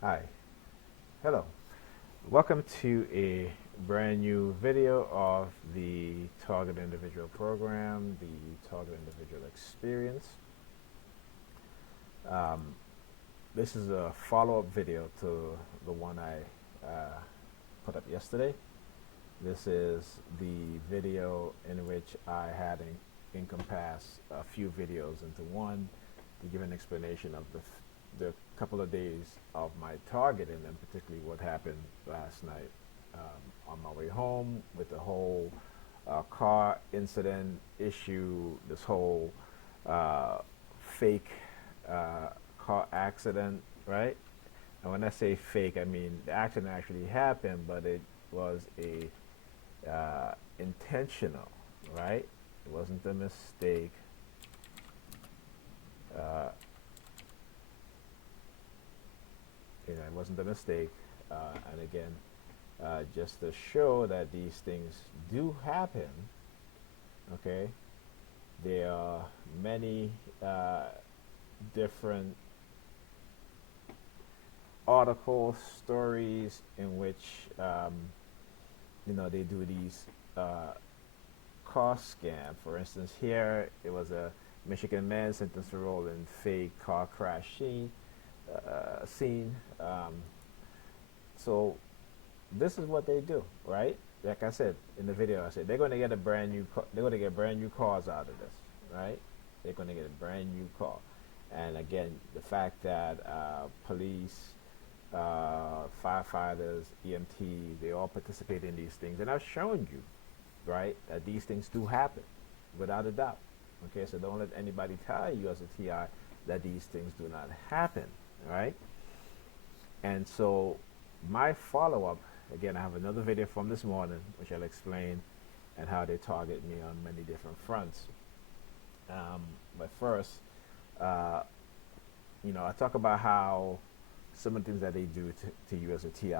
Hi, hello. Welcome to a brand new video of the Target Individual Program, the Target Individual Experience. Um, this is a follow-up video to the one I put up yesterday. This is the video in which I had encompassed a few videos into one to give an explanation of the couple of days of my targeting, and particularly what happened last night on my way home with the whole car incident issue, this whole uh, fake car accident, right? And when I say fake, I mean the accident actually happened, but it was a intentional, right? It wasn't a mistake. Uh, it wasn't a mistake. And again, just to show that these things do happen, okay? There are many different articles, stories in which they do these car scam. For instance, here it was a Michigan man sentenced to roll in fake car crash scene. So this is what they do, right? Like I said in the video, I said they're going to get a brand new. They're going to get brand new cars out of this, right? They're going to get a brand new car, and again, the fact that police, firefighters, EMT, they all participate in these things, and I've shown you, right, that these things do happen, without a doubt. Okay, so don't let anybody tell you as a TI that these things do not happen, right? And so my follow-up, again, I have another video from this morning which I'll explain and how they target me on many different fronts. But first, uh, I talk about how some of the things that they do to you as a TI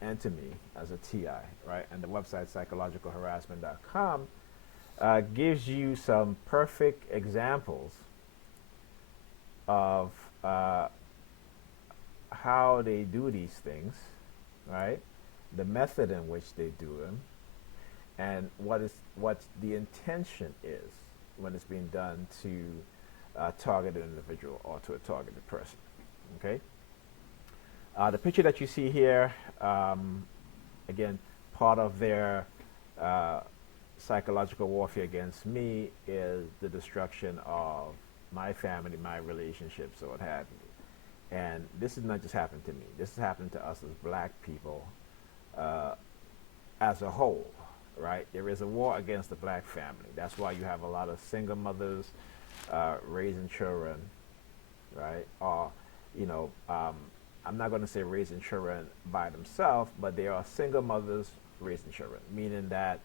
and to me as a TI, right? And the website psychologicalharassment.com gives you some perfect examples of how they do these things, right? The method in which they do them, and what the intention is when it's being done to target an individual or to a targeted person. Okay. The picture that you see here, again, part of their uh, psychological warfare against me is the destruction of my family, my relationships, or what have you. And this has not just happened to me. This has happened to us as black people uh, as a whole, right? There is a war against the black family. That's why you have a lot of single mothers raising children, right? Or, you know, um, I'm not going to say raising children by themselves, but there are single mothers raising children, meaning that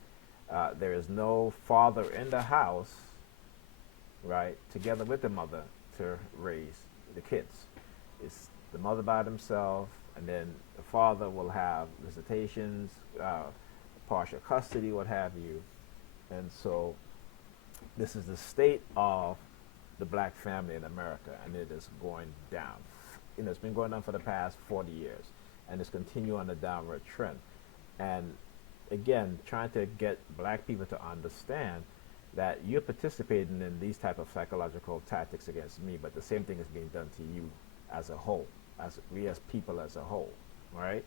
there is no father in the house, right, together with the mother to raise the kids. It's the mother by themselves, and then the father will have visitations, partial custody, what have you. And so this is the state of the black family in America, and it is going down. It's been going on for the past 40 years, and it's continuing on a downward trend. And again, trying to get black people to understand that you're participating in these type of psychological tactics against me, but the same thing is being done to you as a whole, as we as people as a whole, right?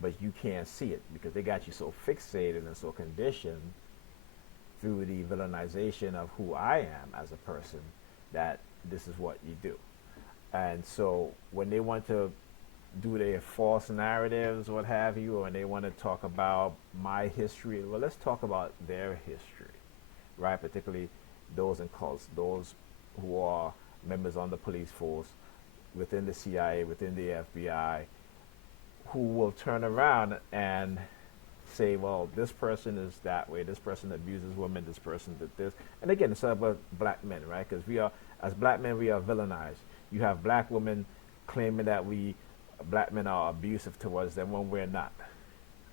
But you can't see it because they got you so fixated and so conditioned through the villainization of who I am as a person that this is what you do. And so when they want to do their false narratives, what have you, or when they want to talk about my history, well, let's talk about their history, right? Particularly those in cults, those who are members on the police force, within the CIA, within the FBI, who will turn around and say, well, this person is that way, this person abuses women, this person did this. And again, it's about black men, right? Because as black men, we are villainized. You have black women claiming that black men are abusive towards them when we're not.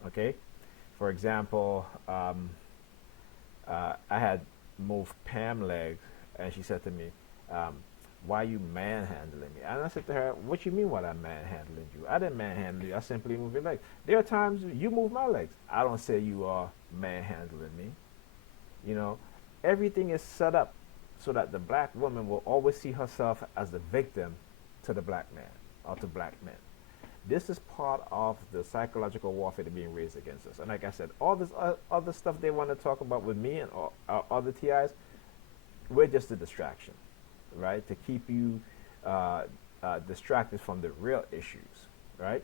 Okay? For example, I had moved Pam leg, and she said to me, why you manhandling me? And I said to her, what you mean what I manhandling you? I didn't manhandle you. I simply moved your legs. There are times you move my legs. I don't say you are manhandling me. You know, everything is set up so that the black woman will always see herself as the victim to the black man or to black men. This is part of the psychological warfare that being raised against us. And like I said, all this other stuff they want to talk about with me and other TIs, we're just a distraction, right? To keep you distracted from the real issues, right?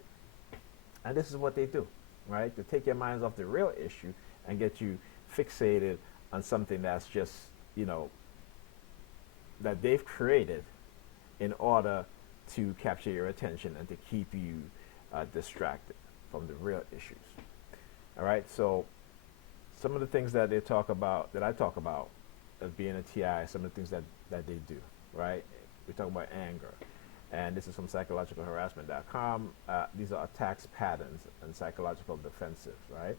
And this is what they do, right? To take your minds off the real issue and get you fixated on something that's just, you know, that they've created in order to capture your attention and to keep you distracted from the real issues. All right, so some of the things that they talk about, that I talk about as being a TI, some of the things that they do, right? We talk about anger, and this is from psychologicalharassment.com. These are attacks patterns and psychological defensives, right?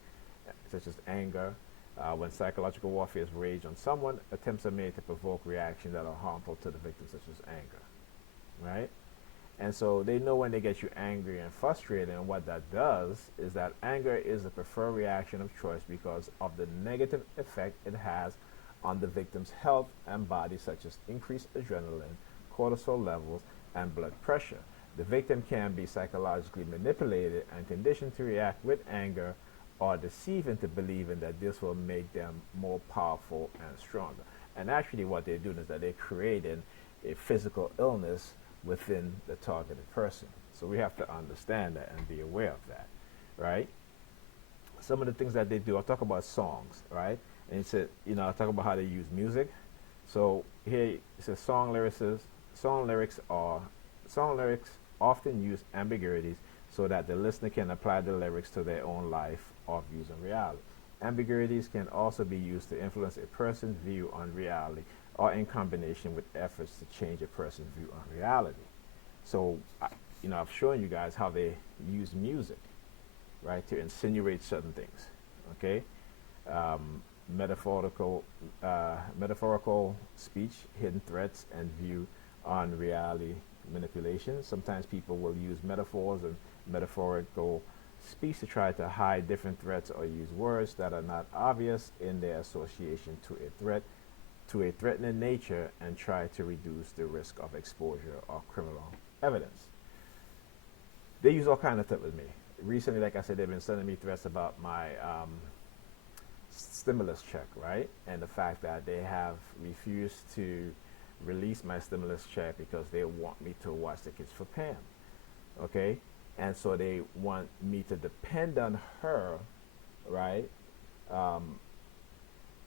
Such as anger. When psychological warfare is waged on someone, attempts are made to provoke reactions that are harmful to the victim, such as anger, right? And so they know when they get you angry and frustrated, and what that does is that anger is the preferred reaction of choice because of the negative effect it has on the victim's health and body, such as increased adrenaline, cortisol levels, and blood pressure. The victim can be psychologically manipulated and conditioned to react with anger or deceive into believing that this will make them more powerful and stronger. And actually what they're doing is that they're creating a physical illness within the targeted person. So we have to understand that and be aware of that, right? Some of the things that they do, I'll talk about songs, right? And it said, you know, I'll talk about how they use music. So here it says song lyrics often use ambiguities so that the listener can apply the lyrics to their own life or views on reality. Ambiguities can also be used to influence a person's view on reality or in combination with efforts to change a person's view on reality. So, you know, I've shown you guys how they use music, right, to insinuate certain things, okay? Metaphorical speech, hidden threats, and view on reality manipulation. Sometimes people will use metaphors and metaphorical speech to try to hide different threats or use words that are not obvious in their association to a threatening nature and try to reduce the risk of exposure or criminal evidence. They use all kinds of stuff with me. Recently, like I said, they've been sending me threats about my stimulus check, right? And the fact that they have refused to release my stimulus check because they want me to watch the Kids for Pam, okay? And so they want me to depend on her, right,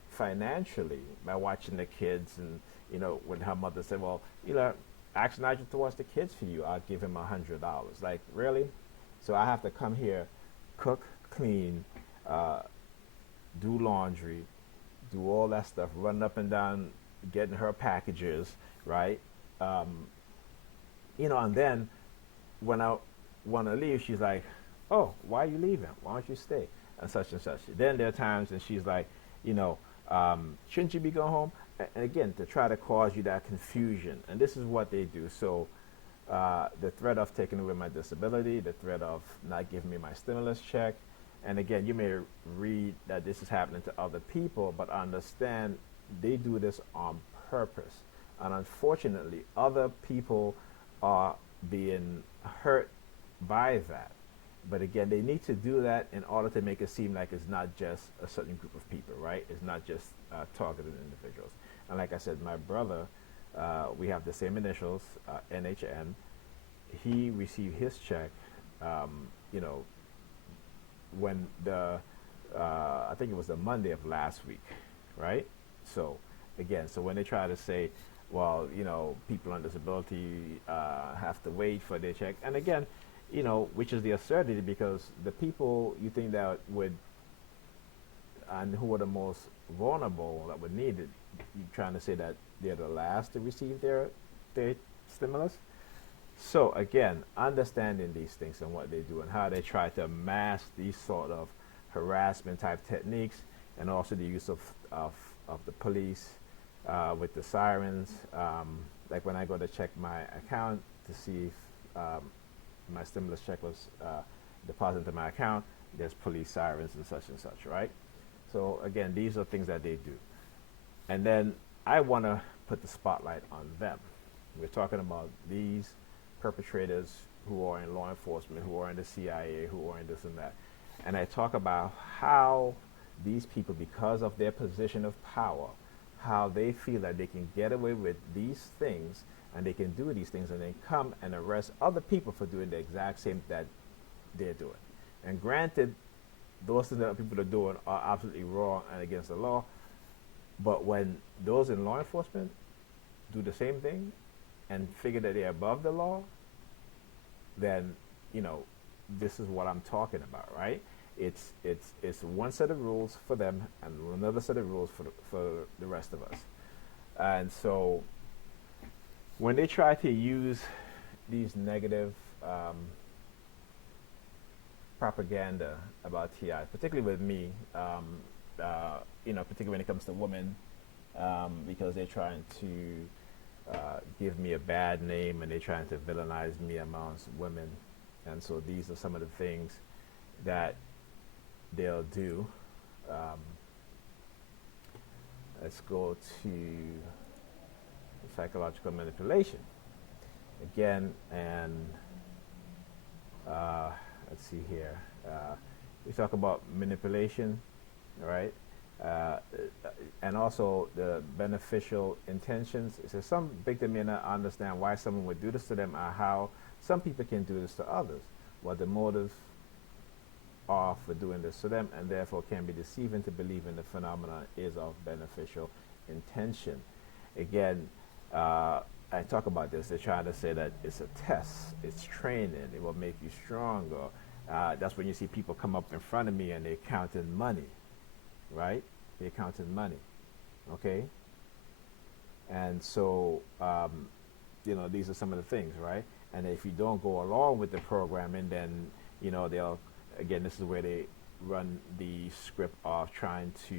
financially by watching the kids. And, you know, when her mother said, well, you know, ask Nigel to watch the kids for you, I'll give him $100. Like, really? So I have to come here, cook, clean, do laundry, do all that stuff, run up and down, getting her packages, right? You know, and then when I want to leave, she's like, oh, why are you leaving? Why don't you stay? And such. Then there are times and she's like, you know, shouldn't you be going home? And again, to try to cause you that confusion. And this is what they do. So the threat of taking away my disability, the threat of not giving me my stimulus check. And again, you may read that this is happening to other people, but understand they do this on purpose. And unfortunately, other people are being hurt by that. But again, they need to do that in order to make it seem like it's not just a certain group of people, right? It's not just targeted individuals. And like I said, my brother, we have the same initials, NHN. He received his check, you know, when I think it was the Monday of last week, right? So again, so when they try to say, well, you know, people on disability have to wait for their check, and again, you know, which is the absurdity, because the people you think that would, and who are the most vulnerable that would need it, you're trying to say that they're the last to receive their stimulus. So again, understanding these things and what they do and how they try to mask these sort of harassment type techniques, and also the use of the police with the sirens, Like when I go to check my account to see if my stimulus check was deposited to my account, there's police sirens and such, right? So again, these are things that they do. And then I want to put the spotlight on them. We're talking about these perpetrators who are in law enforcement, who are in the CIA, who are in this and that. And I talk about how these people, because of their position of power, how they feel that they can get away with these things and they can do these things and then come and arrest other people for doing the exact same that they're doing. And granted, those things that people are doing are absolutely wrong and against the law, but when those in law enforcement do the same thing and figure that they're above the law, then, you know, this is what I'm talking about, right? It's one set of rules for them and another set of rules for the rest of us. And so when they try to use these negative propaganda about TI, particularly with me, you know, particularly when it comes to women, because they're trying to give me a bad name and they're trying to villainize me amongst women. And so these are some of the things that they'll do. Let's go to psychological manipulation again, and let's see here. We talk about manipulation, right? And also the beneficial intentions. It says some victim may not understand why someone would do this to them, or how some people can do this to others, what the motives are for doing this to them, and therefore can be deceiving to believe in the phenomenon is of beneficial intention. Again, I talk about this. They're trying to say that it's a test, it's training, it will make you stronger. That's when you see people come up in front of me and they're counting money, right? They're counting money, okay? And so, you know, these are some of the things, right? And if you don't go along with the programming, then, you know, they'll, again, this is where they run the script of trying to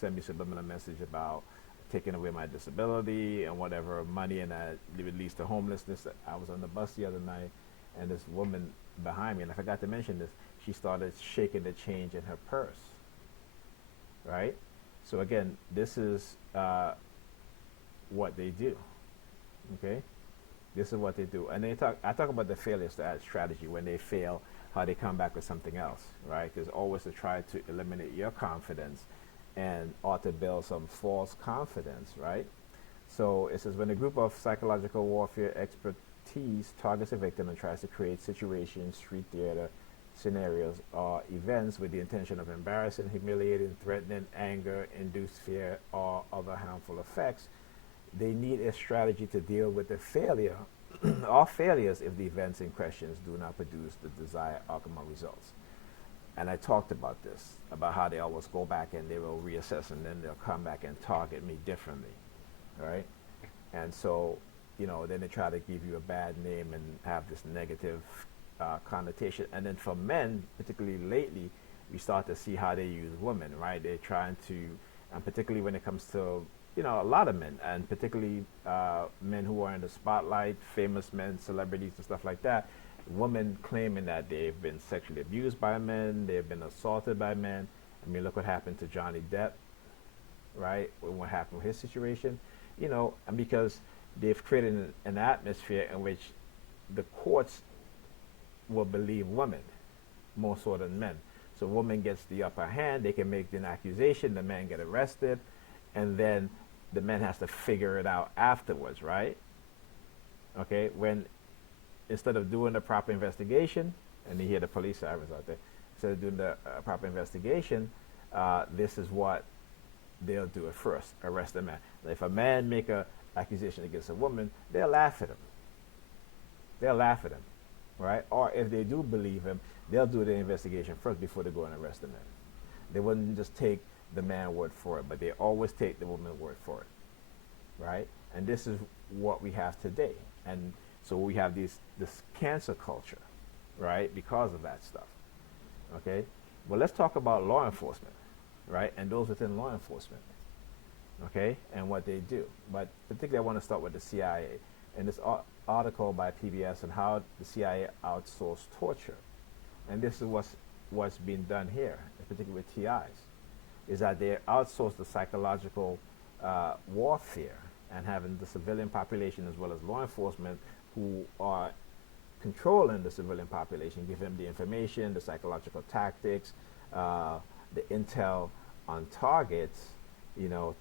send me subliminal message about taking away my disability and whatever money, and that would lead to homelessness. I was on the bus the other night, and this woman behind me, and I forgot to mention this, she started shaking the change in her purse, right? So again, this is what they do, okay? This is what they do. And I talk about the failure strategy. When they fail, how they come back with something else, right? There's always to try to eliminate your confidence and or to build some false confidence, right? So it says, when a group of psychological warfare expertise targets a victim and tries to create situations, street theater scenarios, or events with the intention of embarrassing, humiliating, threatening, anger, induced fear, or other harmful effects, they need a strategy to deal with the failure or failures if the events in questions do not produce the desired outcome or results. And I talked about this, about how they always go back and they will reassess, and then they'll come back and target me differently, right? And so, you know, then they try to give you a bad name and have this negative connotation. And then for men, particularly lately, we start to see how they use women, right? They're trying to, and particularly when it comes to, you know, a lot of men, and particularly men who are in the spotlight, famous men, celebrities and stuff like that, women claiming that they've been sexually abused by men, they've been assaulted by men. I mean, look what happened to Johnny Depp, right? What happened with his situation, you know, and because they've created an atmosphere in which the courts will believe women more so than men. So woman gets the upper hand, they can make an accusation, the man get arrested, and then the man has to figure it out afterwards, right? Okay, when instead of doing the proper investigation, and you hear the police sirens out there, instead of doing the proper investigation, this is what they'll do at first: arrest the man. If a man make a accusation against a woman, they'll laugh at him. They'll laugh at him, right? Or if they do believe him, they'll do the investigation first before they go and arrest the man. They wouldn't just take the man's word for it, but they always take the woman's word for it, right? And this is what we have today. And so we have this cancer culture, right, because of that stuff, okay? Well, let's talk about law enforcement, right, and those within law enforcement, okay, and what they do. But particularly, I want to start with the CIA and this article by PBS on how the CIA outsourced torture. And this is what's being done here, particularly with TIs, is that they outsource the psychological warfare and having the civilian population as well as law enforcement who are controlling the civilian population, give them the information, the psychological tactics, the intel on targets,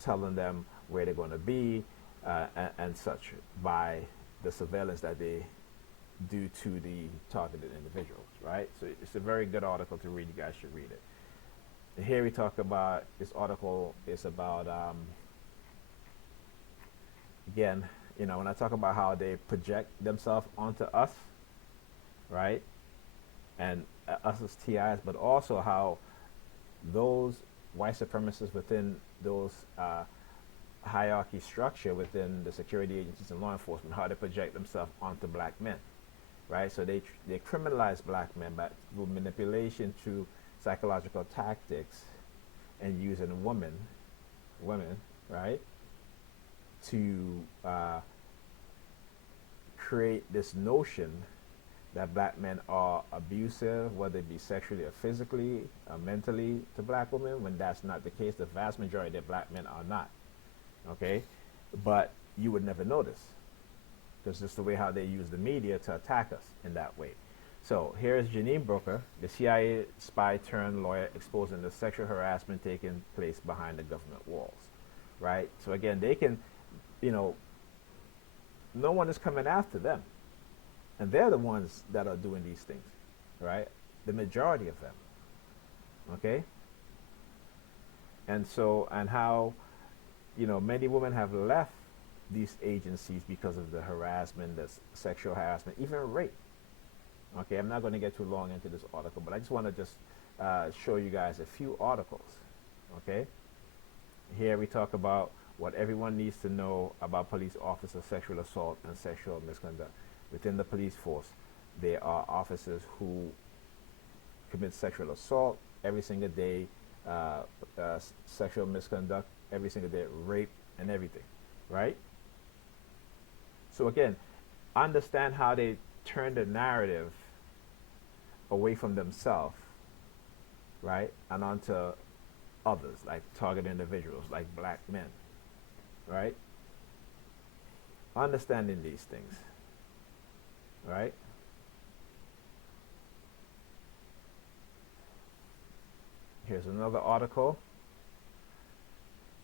telling them where they're going to be and such by the surveillance that they do to the targeted individuals, right? So it's a very good article to read. You guys should read it. Here we talk about, this article is about, again, when I talk about how they project themselves onto us, right? And us as TIs, but also how those white supremacists within those hierarchy structure within the security agencies and law enforcement, how they project themselves onto black men, right? So they criminalize black men by through manipulation, through psychological tactics, and using women, right, to create this notion that black men are abusive, whether it be sexually or physically or mentally to black women, when that's not the case. The vast majority of black men are not, okay? But you would never notice, because it's the way how they use the media to attack us in that way. So here's Janine Brooker, the CIA spy turned lawyer, exposing the sexual harassment taking place behind the government walls, right? So again, they can, no one is coming after them. And they're the ones that are doing these things, right? The majority of them, okay? And so, and how, many women have left these agencies because of the harassment, the sexual harassment, even rape. Okay, I'm not going to get too long into this article, but I just want to just show you guys a few articles, okay? Here we talk about what everyone needs to know about police officer sexual assault and sexual misconduct. Within the police force, there are officers who commit sexual assault every single day, sexual misconduct every single day, rape and everything, right? So again, understand how they turn the narrative away from themselves, right, and onto others, like target individuals, like black men, right? Understanding these things, right? Here's another article,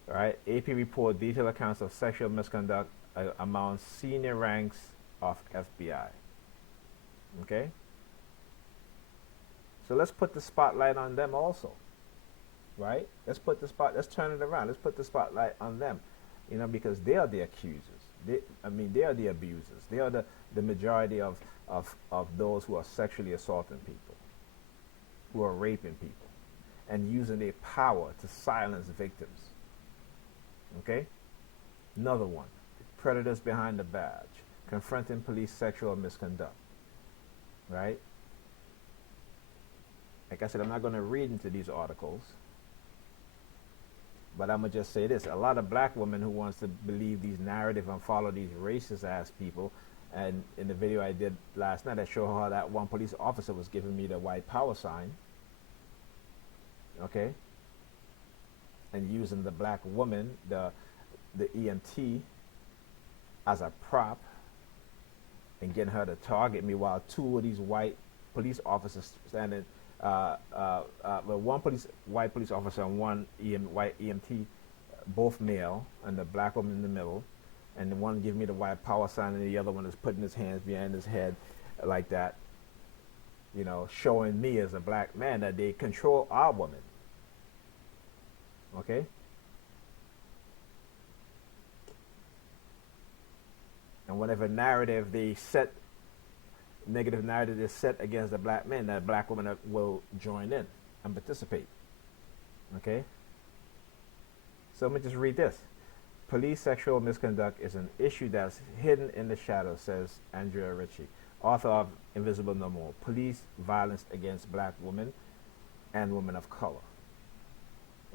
right? AP report detailed accounts of sexual misconduct among senior ranks of FBI. Okay? So let's put the spotlight on them also, right? Let's turn it around. Let's put the spotlight on them, because they are the accusers. They are the abusers. They are the majority of those who are sexually assaulting people, who are raping people, and using their power to silence victims. Okay? Another one, predators behind the badge, confronting police sexual misconduct. Right? Like I said, I'm not going to read into these articles, but I'm going to just say this. A lot of black women who wants to believe these narrative and follow these racist ass people, and in the video I did last night, I showed how that one police officer was giving me the white power sign, okay, and using the black woman, the EMT, as a prop, and getting her to target me, while two of these white police officers standing, one white police officer and one white EMT, both male, and the black woman in the middle, and the one giving me the white power sign, and the other one is putting his hands behind his head like that, showing me as a black man that they control our woman. Okay? And whatever narrative they set, negative narrative is set against the black men, that black women will join in and participate. Okay? So let me just read this. Police sexual misconduct is an issue that's hidden in the shadows, says Andrea Ritchie, author of Invisible No More, Police Violence Against Black Women and Women of Color.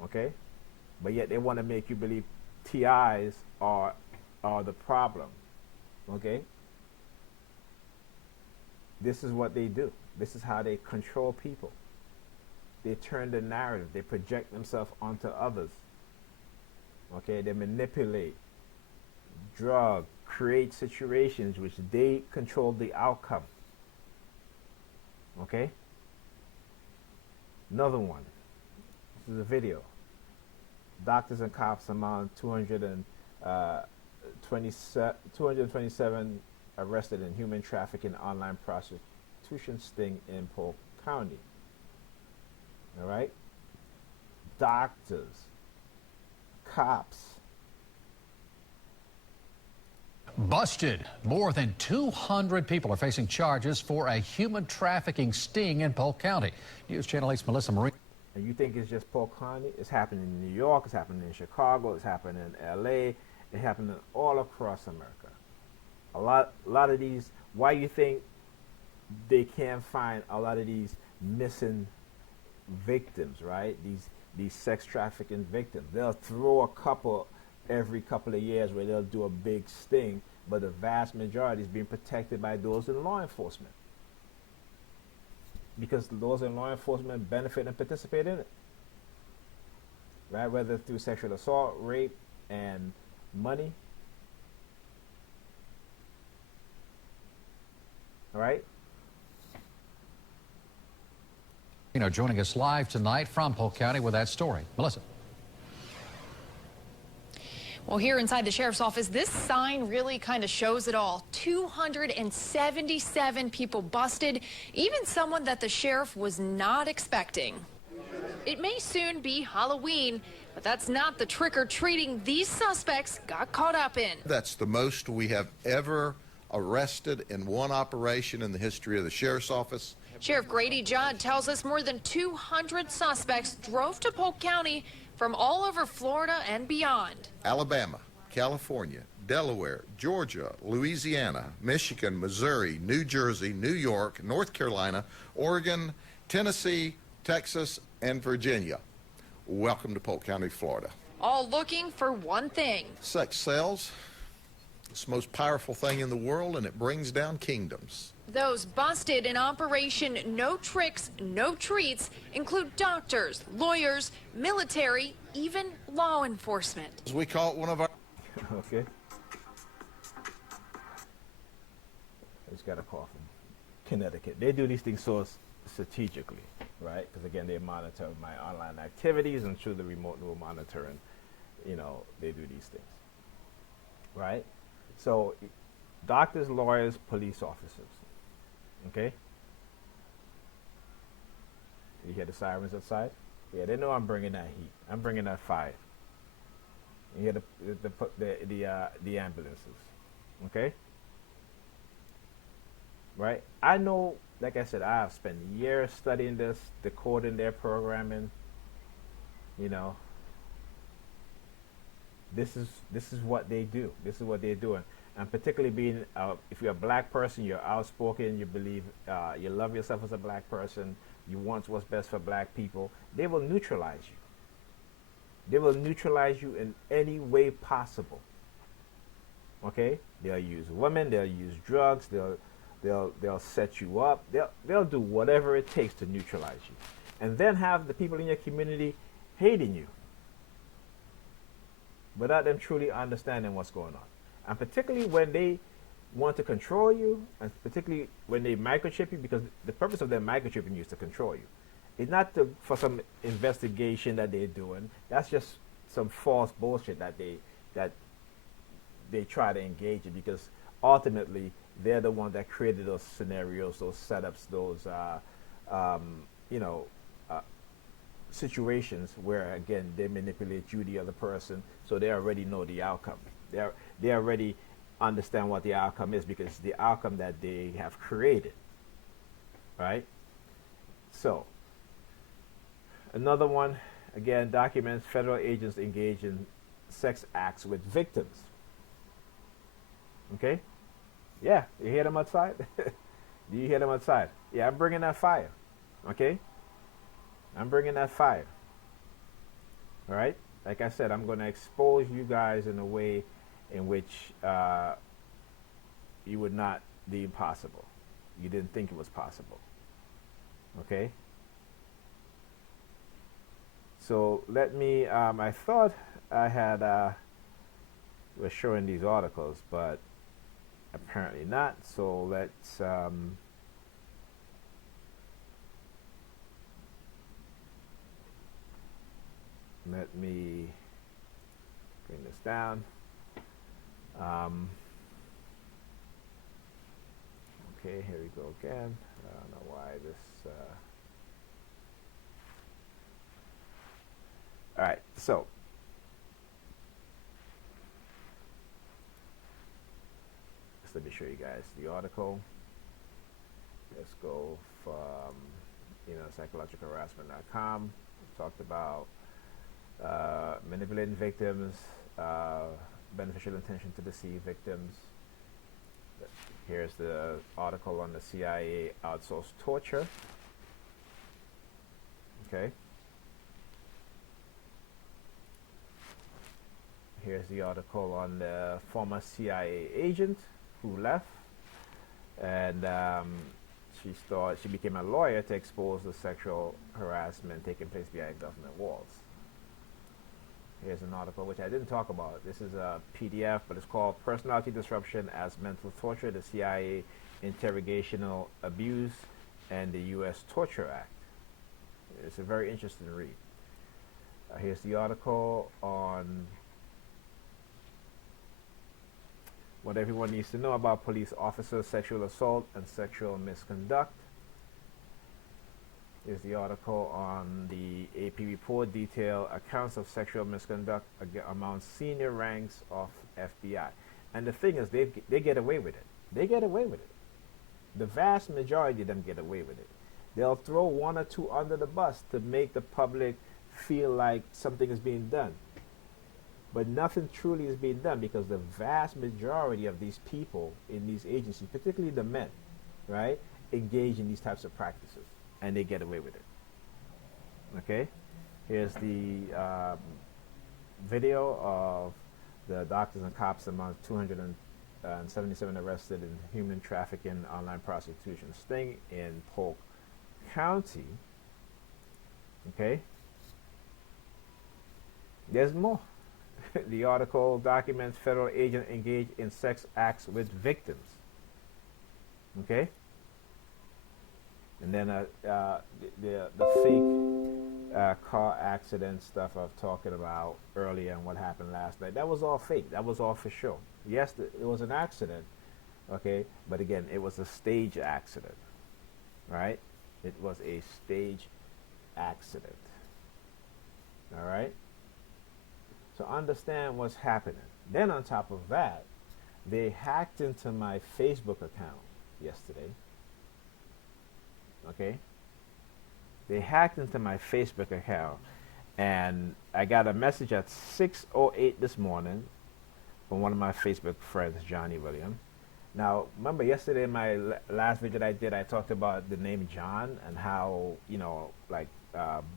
Okay? But yet they want to make you believe TIs are the problem. Okay? This is what they do. This is how they control people. They turn the narrative. They project themselves onto others. Okay? They manipulate, drug, create situations which they control the outcome. Okay? Another one. This is a video. Doctors and cops among 227 arrested in human trafficking online prostitution sting in Polk County. All right? Doctors, cops. Busted. More than 200 people are facing charges for a human trafficking sting in Polk County. News Channel 8's Melissa Marie. And you think it's just Polk County? It's happening in New York, it's happening in Chicago, it's happening in LA, it's happening all across America. A lot of these, why you think they can't find a lot of these missing victims, right? These sex trafficking victims. They'll throw a couple every couple of years where they'll do a big sting, but the vast majority is being protected by those in law enforcement. Because those in law enforcement benefit and participate in it. Right? Whether through sexual assault, rape, and money. All right? Joining us live tonight from Polk County with that story. Melissa. Well, here inside the sheriff's office, this sign really kind of shows it all. 277 people busted, even someone that the sheriff was not expecting. It may soon be Halloween, but that's not the trick-or-treating these suspects got caught up in. That's the most we have ever arrested in one operation in the history of the sheriff's office. Sheriff Grady Judd tells us more than 200 suspects drove to Polk County from all over Florida and beyond. Alabama, California, Delaware, Georgia, Louisiana, Michigan, Missouri, New Jersey, New York, North Carolina, Oregon, Tennessee, Texas, and Virginia. Welcome to Polk County, Florida. All looking for one thing. Sex sells. It's the most powerful thing in the world, and it brings down kingdoms. Those busted in Operation No Tricks, No Treats include doctors, lawyers, military, even law enforcement. As we call it, one of our... Okay. I just got a call from Connecticut. They do these things so strategically, right? Because again, they monitor my online activities, and through the remote monitoring, they do these things, right? So, doctors, lawyers, police officers. Okay? You hear the sirens outside? Yeah, they know I'm bringing that heat. I'm bringing that fire. You hear the ambulances. Okay? Right? I know, like I said, I have spent years studying this, decoding their programming. This is what they do. This is what they're doing. And particularly being, if you're a black person, you're outspoken, you believe, you love yourself as a black person, you want what's best for black people, they will neutralize you. They will neutralize you in any way possible. Okay? They'll use women, they'll use drugs, they'll set you up, they'll do whatever it takes to neutralize you. And then have the people in your community hating you without them truly understanding what's going on. And particularly when they want to control you, and particularly when they microchip you, because the purpose of them microchipping you is to control you. It's not for some investigation that they're doing. That's just some false bullshit that they try to engage in, because ultimately they're the ones that created those scenarios, those setups, those situations where, again, they manipulate you, the other person, so they already know the outcome. They already understand what the outcome is, because it's the outcome that they have created, right? So, another one, again, documents federal agents engage in sex acts with victims. Okay? Yeah, you hear them outside? Do you hear them outside? Yeah, I'm bringing that fire. Okay? I'm bringing that fire. All right? like I said, I'm going to expose you guys in a way in which you would not deem possible. You didn't think it was possible. Okay? So let me, I thought I had, was showing these articles, but apparently not. So let's, let me bring this down. Okay, here we go again. I don't know why this. All right, so let me show you guys the article. Let's go from psychologicalharassment.com. Talked about manipulating victims, beneficial intention to deceive victims. Here's the article on the CIA outsourced torture. Okay. Here's the article on the former CIA agent who left, and she became a lawyer to expose the sexual harassment taking place behind government walls. Here's an article which I didn't talk about. This is a PDF, but it's called Personality Disruption as Mental Torture, the CIA Interrogational Abuse, and the U.S. Torture Act. It's a very interesting read. Here's the article on what everyone needs to know about police officers' sexual assault and sexual misconduct. Is the article on the AP report detail accounts of sexual misconduct among senior ranks of FBI. And the thing is, they get away with it. They get away with it. The vast majority of them get away with it. They'll throw one or two under the bus to make the public feel like something is being done. But nothing truly is being done, because the vast majority of these people in these agencies, particularly the men, right, engage in these types of practices. And they get away with it. Okay, here's the video of the doctors and cops among 277 arrested in human trafficking online prostitution sting in Polk County. Okay, there's more. The article documents federal agent engaged in sex acts with victims. Okay. And then the fake car accident stuff I was talking about earlier and what happened last night, that was all fake. That was all for show. Yes, it was an accident, okay? But again, it was a stage accident, right? It was a stage accident, all right? So understand what's happening. Then on top of that, they hacked into my Facebook account yesterday. Okay, they hacked into my Facebook account, and I got a message at 6:08 this morning from one of my Facebook friends, Johnny William. Now, remember yesterday, my last video that I did, I talked about the name John and how,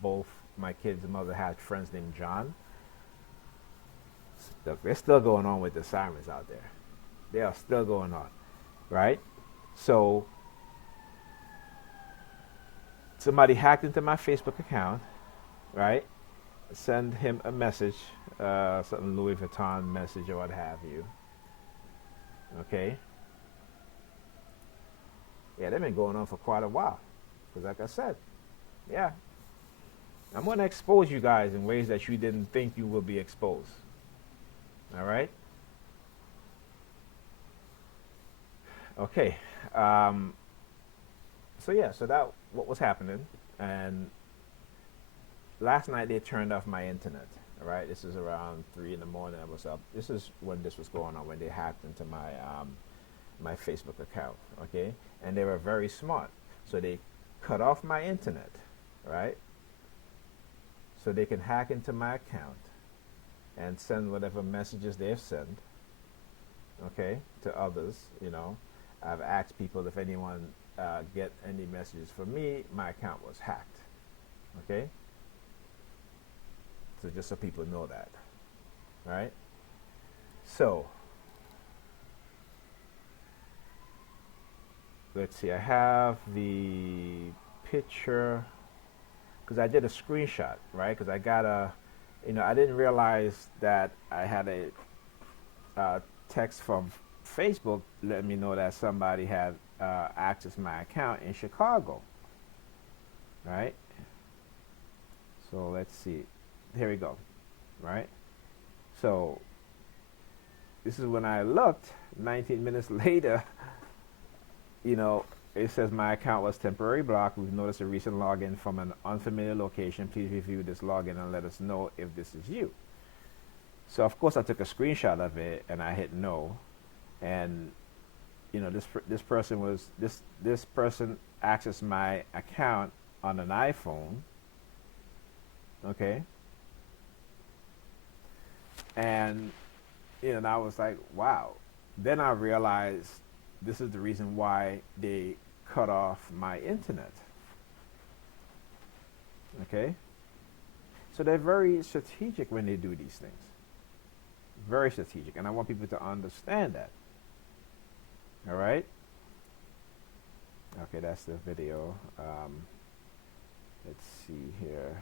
both my kids' mother had friends named John. Look, they're still going on with the sirens out there. They are still going on, right? So somebody hacked into my Facebook account, right? Send him a message, something Louis Vuitton message or what have you. Okay. Yeah, they've been going on for quite a while. Because like I said, yeah, I'm going to expose you guys in ways that you didn't think you would be exposed. All right? Okay. So that what was happening, and last night they turned off my internet. All right, this is around 3 in the morning. I was up. This is when this was going on, when they hacked into my my Facebook account. Okay, and they were very smart, so they cut off my internet, right? So they can hack into my account and send whatever messages they've sent. Okay, to others. I've asked people if anyone get any messages from me. My account was hacked. Okay. So just so people know that, right? So let's see, I have the picture because I did a screenshot, right? Because I got a, I didn't realize that I had a text from Facebook letting me know that somebody had accessed my account in Chicago, right? So let's see. Here we go, right? So this is when I looked. 19 minutes later, it says my account was temporarily blocked. We've noticed a recent login from an unfamiliar location. Please review this login and let us know if this is you. So of course I took a screenshot of it and I hit no, and this person accessed my account on an iPhone. Okay. And I was like, wow. Then I realized this is the reason why they cut off my internet. Okay? So they're very strategic when they do these things. Very strategic. And I want people to understand that. All right? Okay, that's the video. Let's see here.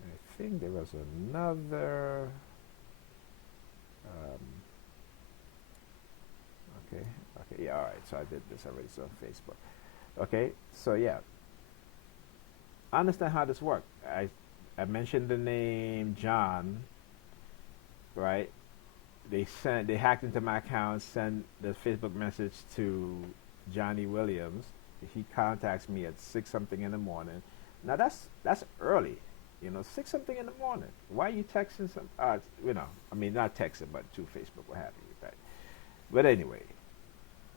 I think there was another. Okay, yeah, all right. So I did this already. So on Facebook. Okay, so yeah. I understand how this works. I mentioned the name John, right? They hacked into my account, sent the Facebook message to Johnny Williams. He contacts me at 6 something in the morning. Now that's early, 6 something in the morning. Why are you texting some? Not texting, but to Facebook, what have you, right? But anyway,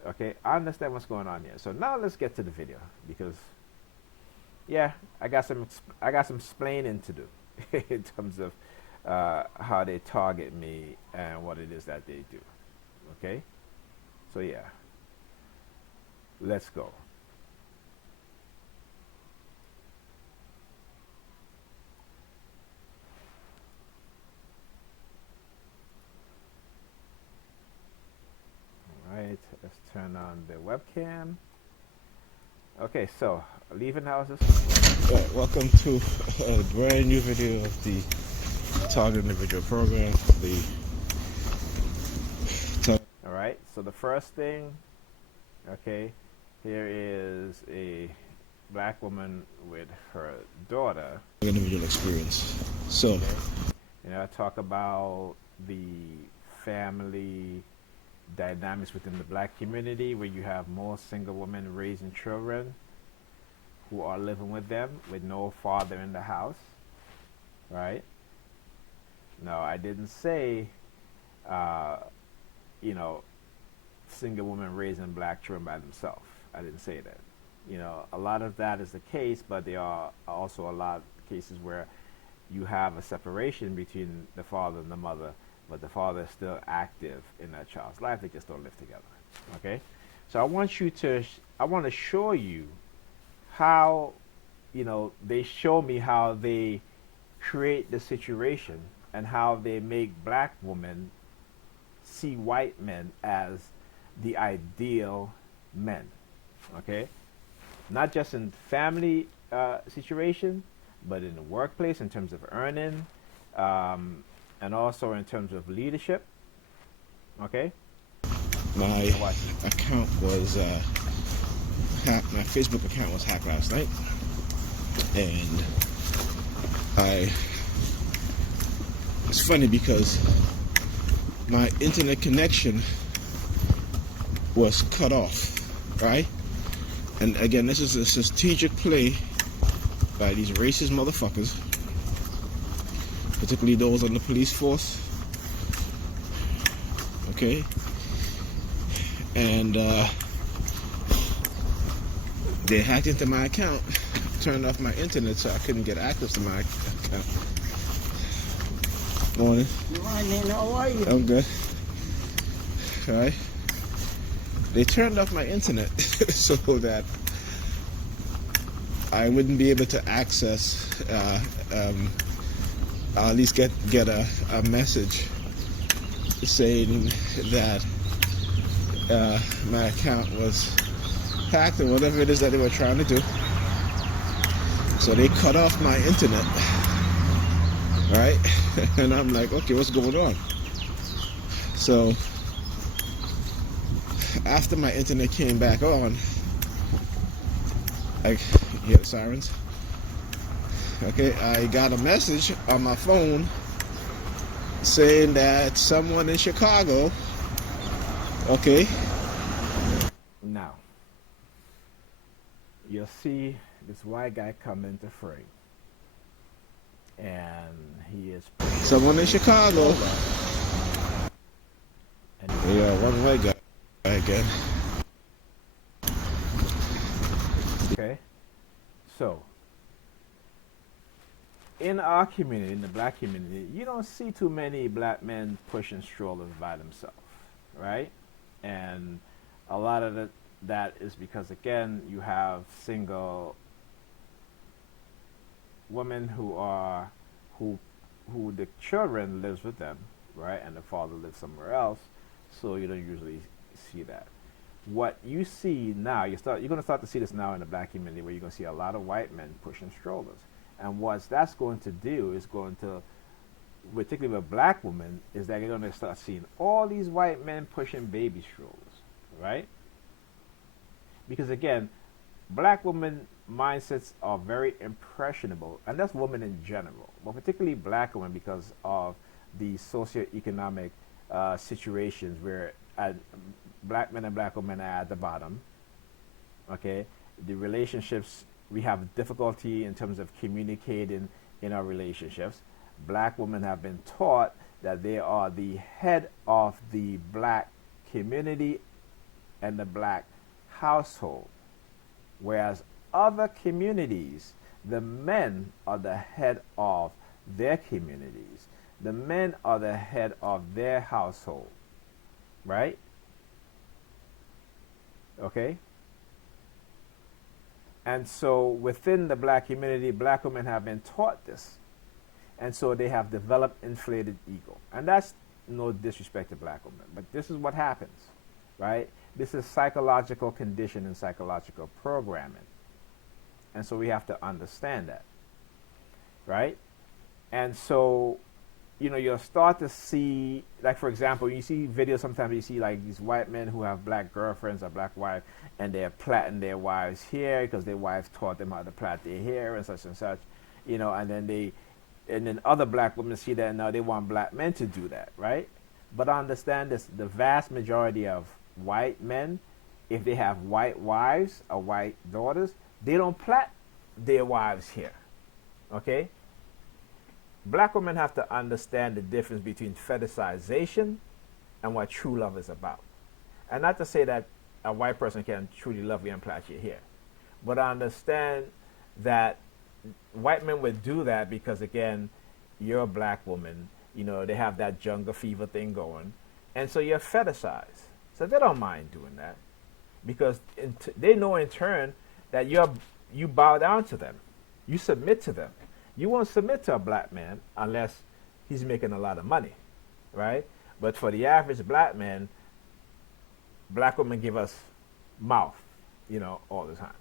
okay, I understand what's going on here. So now let's get to the video because, yeah, I got some explaining to do in terms of how they target me and what it is that they do. Okay, so yeah, let's go. Alright, let's turn on the webcam. Okay, so leaving houses. Right, welcome to a brand new video of the Target Individual Program. Alright, so the first thing, okay, here is a black woman with her daughter. Individual experience. So, okay. I talk about the family dynamics within the black community where you have more single women raising children who are living with them with no father in the house, right? No, I didn't say, single women raising black children by themselves. I didn't say that. A lot of that is the case, but there are also a lot of cases where you have a separation between the father and the mother, but the father is still active in that child's life. They just don't live together. Okay, so I want to show you how, they show me how they create the situation and how they make black women see white men as the ideal men. Okay, not just in family situation, but in the workplace in terms of earning. And also in terms of leadership. Okay? My account was my Facebook account was hacked last night, and it's funny because my internet connection was cut off, right? And again, this is a strategic play by these racist motherfuckers, particularly those on the police force. Okay, and they hacked into my account, turned off my internet so I couldn't get access to my account. Morning. How are you? I'm good. All right. They turned off my internet so that I wouldn't be able to access, at least get a message saying that my account was hacked or whatever it is that they were trying to do. So they cut off my internet, right? And I'm like, okay, what's going on? So after my internet came back on, I hear the sirens. Okay, I got a message on my phone saying that someone in Chicago, okay. Now, you'll see this white guy come into frame. And he is... Someone in Chicago. And yeah, one white guy again. Okay, so in our community, in the black community, you don't see too many black men pushing strollers by themselves, right? And a lot of that is because, again, you have single women who the children lives with them, right? And the father lives somewhere else, so you don't usually see that. What you see now, you're going to start to see this now in the black community, where you're going to see a lot of white men pushing strollers. And what that's going to do is going to, particularly with black women, is that you're going to start seeing all these white men pushing baby strollers, right? Because again, black women mindsets are very impressionable, and that's women in general, but particularly black women, because of the socioeconomic situations where black men and black women are at the bottom. Okay, the relationships, we have difficulty in terms of communicating in our relationships. Black women have been taught that they are the head of the black community and the black household, whereas other communities, the men are the head of their communities. The men are the head of their household, right? Okay? And so within the black community, black women have been taught this. And so they have developed inflated ego. And that's no disrespect to black women, but this is what happens, right? This is psychological conditioning, psychological programming. And so we have to understand that, right? And so, you know, you'll start to see, like, for example, you see videos, sometimes you see like these white men who have black girlfriends or black wives, and they're plaiting their wives' hair because their wives taught them how to plait their hair and such, you know, and then other black women see that and now they want black men to do that, right? But understand this, the vast majority of white men, if they have white wives or white daughters, they don't plait their wives' hair, okay? Black women have to understand the difference between fetishization and what true love is about. And not to say that a white person can truly love you and plait your hair, but I understand that white men would do that because, again, you're a black woman, you know, they have that jungle fever thing going, and so you're fetishized. So they don't mind doing that because they know in turn that you bow down to them, you submit to them. You won't submit to a black man unless he's making a lot of money, right? But for the average black man, black women give us mouth, you know, all the time,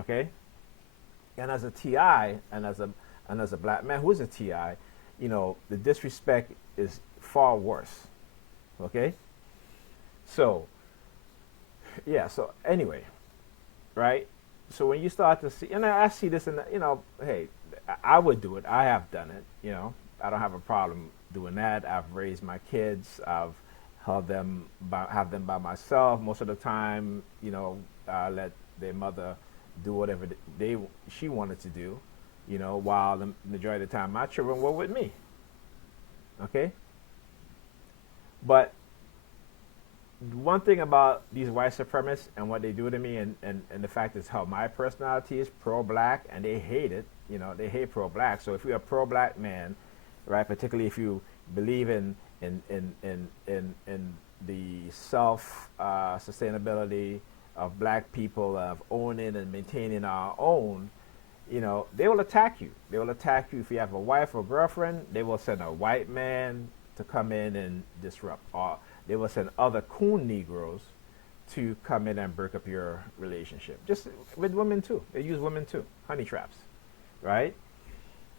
okay? And as a TI, and as a black man who is a TI, you know, the disrespect is far worse, okay? So, yeah, so anyway, right? So when you start to see, and I see this in the, you know, hey, I would do it. I have done it, you know. I don't have a problem doing that. I've raised my kids. I've have them by myself most of the time, you know. I let their mother do whatever she wanted to do, you know, while the majority of the time my children were with me, okay? But one thing about these white supremacists and what they do to me, and the fact is how my personality is pro-black, and they hate it, you know, they hate pro-black. So if you're a pro-black man, right, particularly if you believe in the self sustainability, of black people of owning and maintaining our own, you know, they will attack you. They will attack you if you have a wife or girlfriend. They will send a white man to come in and disrupt. Or they will send other coon Negroes to come in and break up your relationship. Just with women too. They use women too. Honey traps, right?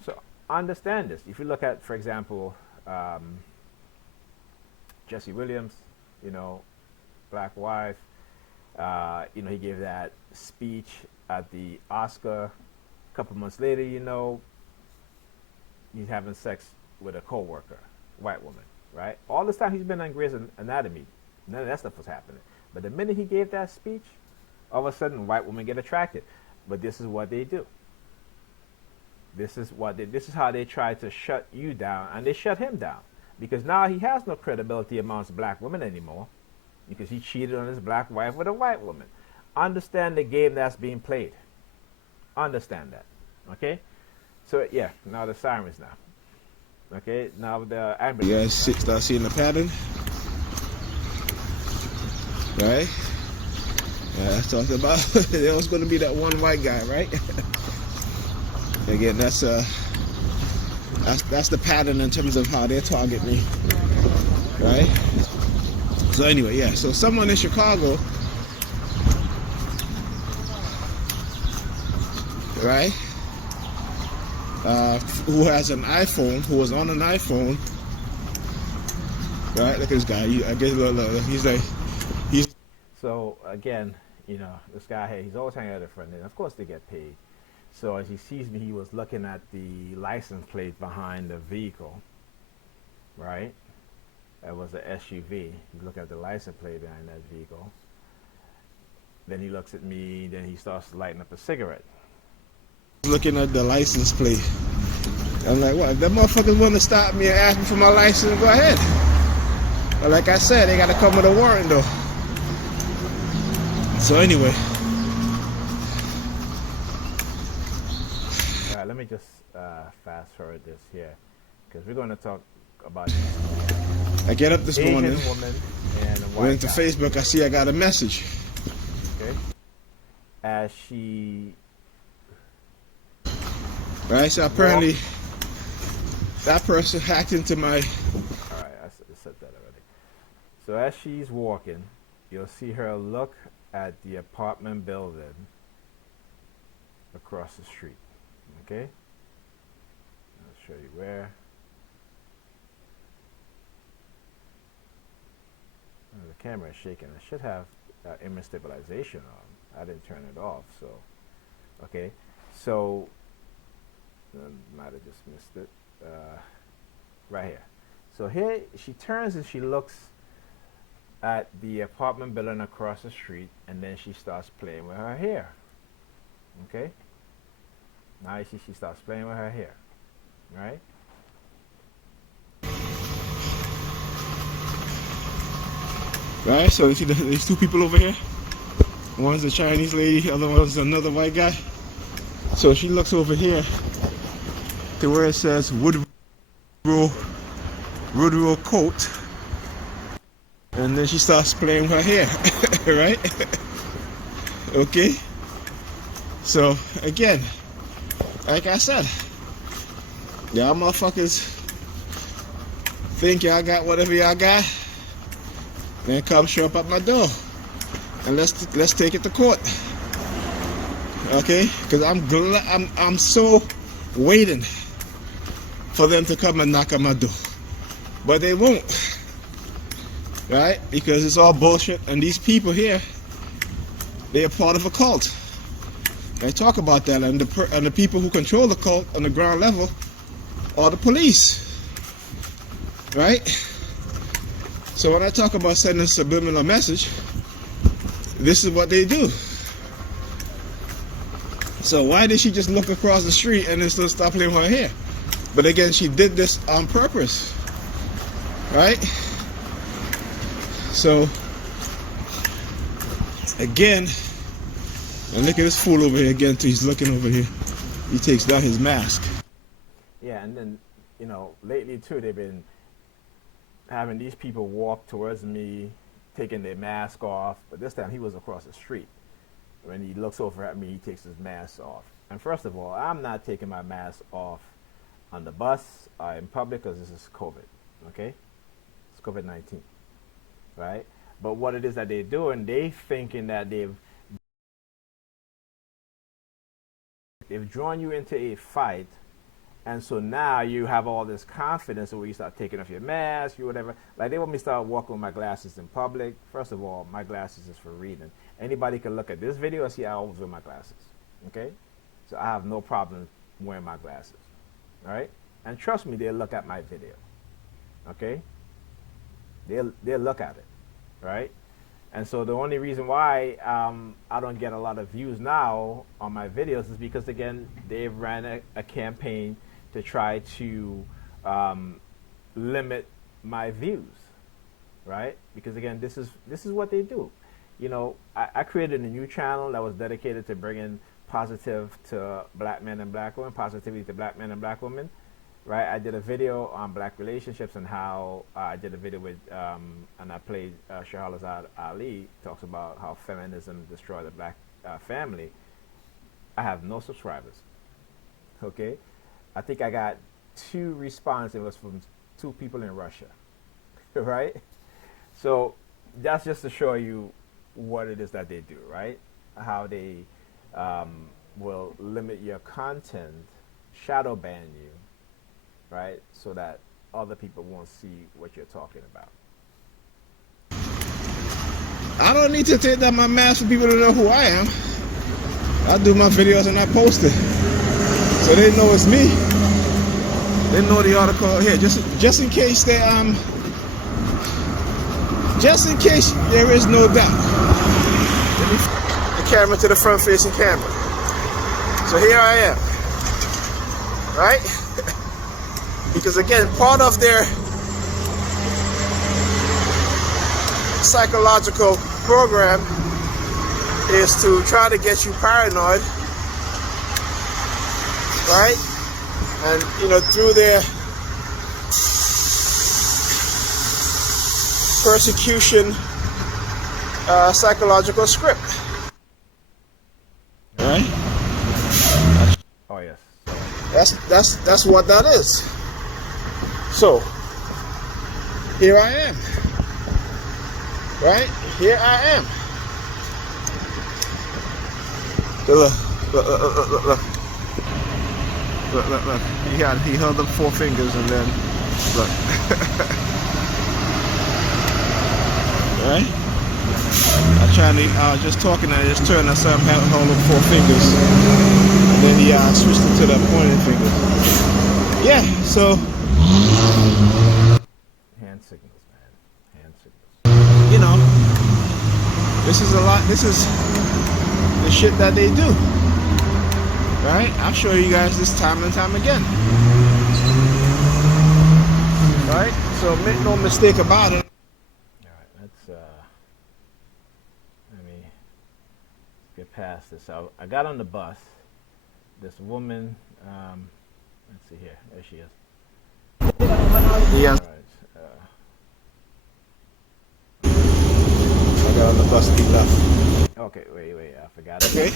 So understand this. If you look at, for example, Jesse Williams, you know, black wife, you know, he gave that speech at the Oscar. A couple months later, you know, he's having sex with a co-worker, white woman, right? All this time he's been on Grey's Anatomy. None of that stuff was happening. But the minute he gave that speech, all of a sudden white women get attracted. But this is what they do. This is how they try to shut you down, and they shut him down. Because now he has no credibility amongst black women anymore, because he cheated on his black wife with a white woman. Understand the game that's being played. Understand that. Okay? So yeah, now the sirens now. Okay, now the ambulance. You guys start seeing the pattern? Right? Yeah, I talked about there was going to be that one white guy, right? Again, that's the pattern in terms of how they target me, right? So anyway, yeah. So someone in Chicago, right, who has an iPhone, who was on an iPhone, right? Look at this guy. I guess he's like, he's. So again, you know, this guy here, he's always hanging out with a friend, and of course they get paid. So as he sees me, he was looking at the license plate behind the vehicle, right? That was an SUV. He looked at the license plate behind that vehicle. Then he looks at me, then he starts lighting up a cigarette. Looking at the license plate. I'm like, what? If them motherfuckers want to stop me and ask me for my license, go ahead. But like I said, they got to come with a warrant though. So anyway. All right, let me just fast forward this here, because we're going to talk about I get up this Asian morning, woman and a white went to guy. Facebook, I see I got a message. Okay. As she... Right, so apparently that person hacked into my... Alright, I said that already. So as she's walking, you'll see her look at the apartment building across the street. Okay? I'll show you where. Oh, the camera is shaking. I should have image stabilization on. I didn't turn it off, so... Okay, so... might have just missed it. Right here. So here she turns and she looks at the apartment building across the street, and then she starts playing with her hair. Okay? Now you see she starts playing with her hair. Right? Right, so you see these two people over here? One's a Chinese lady, the other one's another white guy. So she looks over here to where it says Woodrow coat, and then she starts playing with her hair, right? Okay. So again, like I said, y'all motherfuckers think y'all got whatever y'all got, then come show up at my door, and let's take it to court. Okay? Because I'm so waiting for them to come and knock on my door, but they won't, right? Because it's all bullshit, and these people here, they are part of a cult. I talk about that, and the people who control the cult on the ground level are the police, right? So when I talk about sending a subliminal message, this is what they do. So why did she just look across the street and then still stop playing with her hair? But again, she did this on purpose, right? So again, and look at this fool over here again too. He's looking over here. He takes down his mask. Yeah, and then, you know, lately too, they've been having these people walk towards me taking their mask off, but this time he was across the street. When he looks over at me, he takes his mask off. And first of all, I'm not taking my mask off on the bus or in public because this is COVID, okay? It's COVID-19, right? But what it is that they're doing, they thinking that they've drawn you into a fight, and so now you have all this confidence where you start taking off your mask, you whatever. Like they want me to start walking with my glasses in public. First of all, my glasses is for reading. Anybody can look at this video and see I always wear my glasses, okay? So I have no problem wearing my glasses, all right? And trust me, they'll look at my video, okay? They'll look at it, right? And so the only reason why I don't get a lot of views now on my videos is because, again, they've ran a campaign to try to limit my views, right? Because, again, this is what they do. You know, I created a new channel that was dedicated to bringing positive to black men and black women, positivity to black men and black women, right? I did a video on black relationships and how I did a video with, and I played Shahrazad Ali, talks about how feminism destroyed the black family. I have no subscribers, okay? I think I got 2 responses. It was from 2 people in Russia, right? So that's just to show you what it is that they do, right? How they will limit your content, shadow ban you, right? So that other people won't see what you're talking about. I don't need to take down my mask for people to know who I am. I do my videos and I post it, so they know it's me. They know the article here, just in case they just in case there is no doubt. Let me the camera to the front facing camera. So here I am, right? Because again, part of their psychological program is to try to get you paranoid, right? And you know, through their persecution psychological script, right? Oh yes. That's what that is. So here I am, right? Here I am. So look. He held up 4 fingers and then look. Right? I was just talking and I just turned and I saw him hold up 4 fingers. And then he switched it to the pointing finger. Yeah, so hand signals, man. Hand signals. you know, this is the shit that they do. Right? I'll show you guys this time and time again. Right? So make no mistake about it. Alright, let's let me get past this. So I got on the bus. This woman, let's see here. There she is. Yes. Alright, I got on the bus and he left. okay, wait, I forgot. Okay.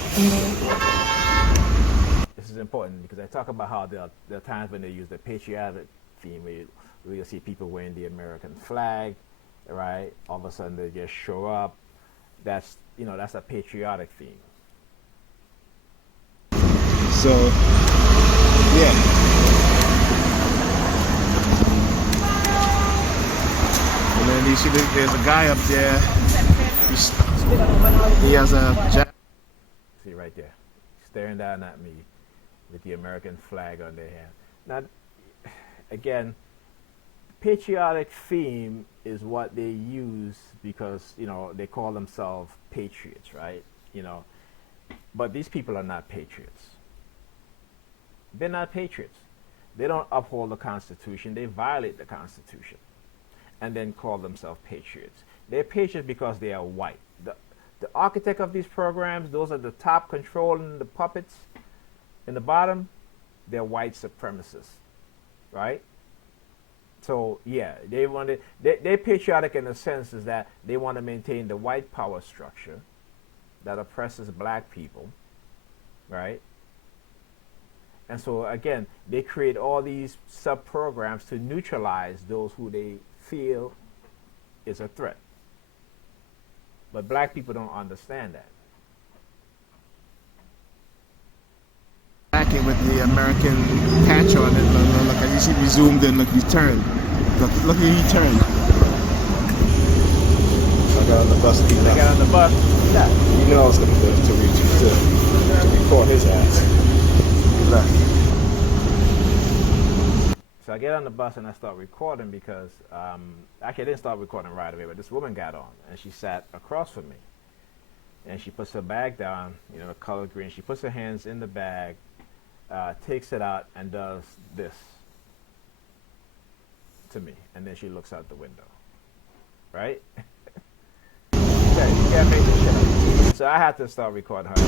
This is important because I talk about how there are times when they use the patriotic theme where you see people wearing the American flag, right? All of a sudden they just show up. That's a patriotic theme. So, yeah. And then you see there's a guy up there. He has a jacket. See right there, staring down at me with the American flag on their hand. Now, again, patriotic theme is what they use because, they call themselves patriots, right? But these people are not patriots. They're not patriots. They don't uphold the Constitution. They violate the Constitution and then call themselves patriots. They're patriots because they are white. The architect of these programs, those are the top controlling the puppets in the bottom, they're white supremacists, right? So yeah, they're patriotic in the sense is that they want to maintain the white power structure that oppresses black people, right? And so again, they create all these sub-programs to neutralize those who they feel is a threat. But black people don't understand that. With the American patch on it, look, as you see me zoomed in, look, he turned. Look, he turned. So I got on the bus. I got on the bus. Yeah. You know I was going to record his ass. He left. So I get on the bus and I start recording because, actually I didn't start recording right away, but this woman got on and she sat across from me. And she puts her bag down, you know, the color green. She puts her hands in the bag, takes it out and does this to me. And then she looks out the window. Right? Okay, you can't make this shit up. So I had to start recording her. So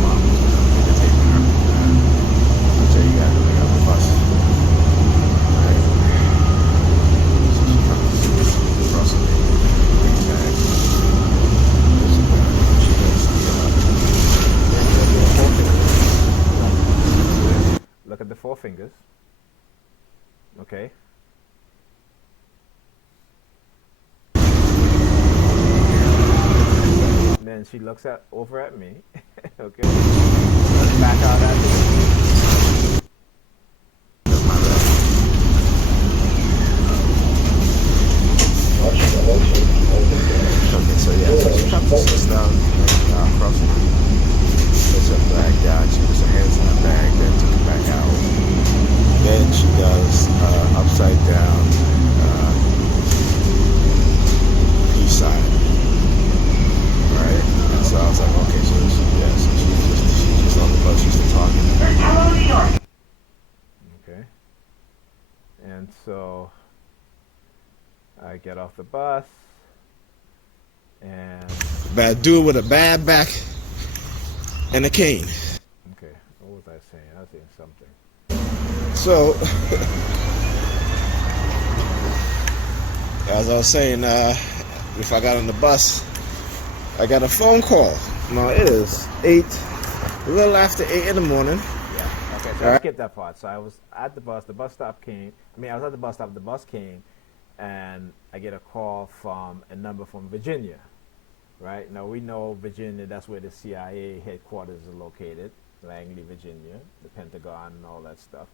you got to be on the bus. Right? So she comes across the green tag. She does the Look at the 4 fingers. Okay. And then she looks over at me. Okay. Back out at me. Okay, so yeah, so she comes to sit down across the room, puts her bag down, she puts her hands in her bag, then took it back out. Then she does upside down east side. Right? And so I was like, okay, so she's just on the bus, she's still talking. Okay. And so I get off the bus and Bad dude with a bad back and a cane. okay, what was I saying? I was saying something. So as I was saying, if I got on the bus, I got a phone call. Now it is a little after 8 in the morning. Yeah. Okay, so I skipped that part. So I was at the bus stop came. I was at the bus stop, the bus came, and I get a call from a number from Virginia. Right? Now we know Virginia, that's where the CIA headquarters is located, Langley, Virginia, the Pentagon and all that stuff.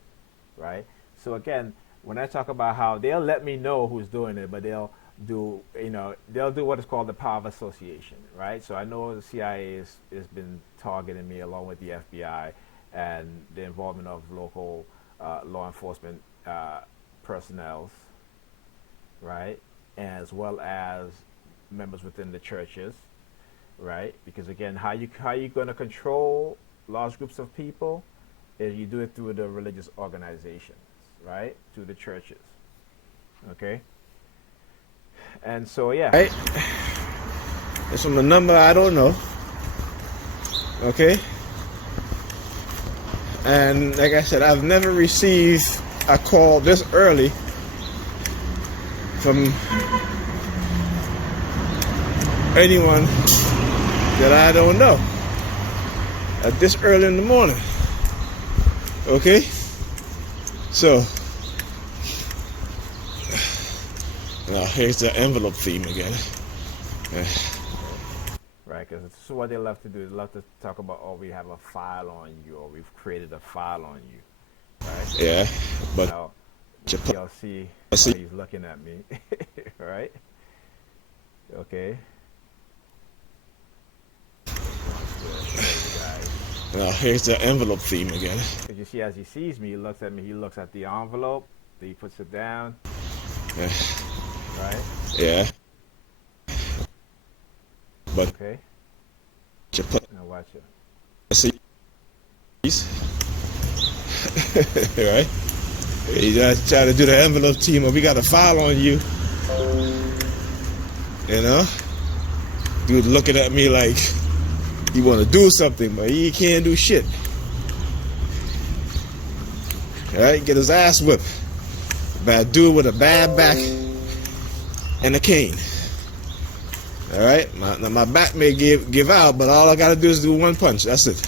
Right? So again, when I talk about how they'll let me know who's doing it, but they'll do what is called the power of association, right? So I know the CIA has been targeting me along with the FBI and the involvement of local law enforcement personnel, right? As well as members within the churches, right? Because again, how you going to control large groups of people is you do it through the religious organizations, right? Through the churches, okay? And so, yeah. Right? It's from a number I don't know. Okay? And like I said, I've never received a call this early from anyone that I don't know at this early in the morning. Okay? So now here's the envelope theme again. Right, because this is what they love to do. They love to talk about, oh, we have a file on you, or we've created a file on you. Right? Yeah, but now, y'all see he's looking at me, right? Okay. Now here's the envelope theme again. Because you see, as he sees me, he looks at me. He looks at the envelope. Then he puts it down. Yeah. Right. Yeah. But okay. Now watch it. See. Right. You just try to do the envelope team, or we got a file on you. You know. Dude looking at me like he want to do something, but he can't do shit. Right? Get his ass whipped. by a dude with a bad back and a cane. All right, my back may give out, but all I gotta do is do one punch. That's it.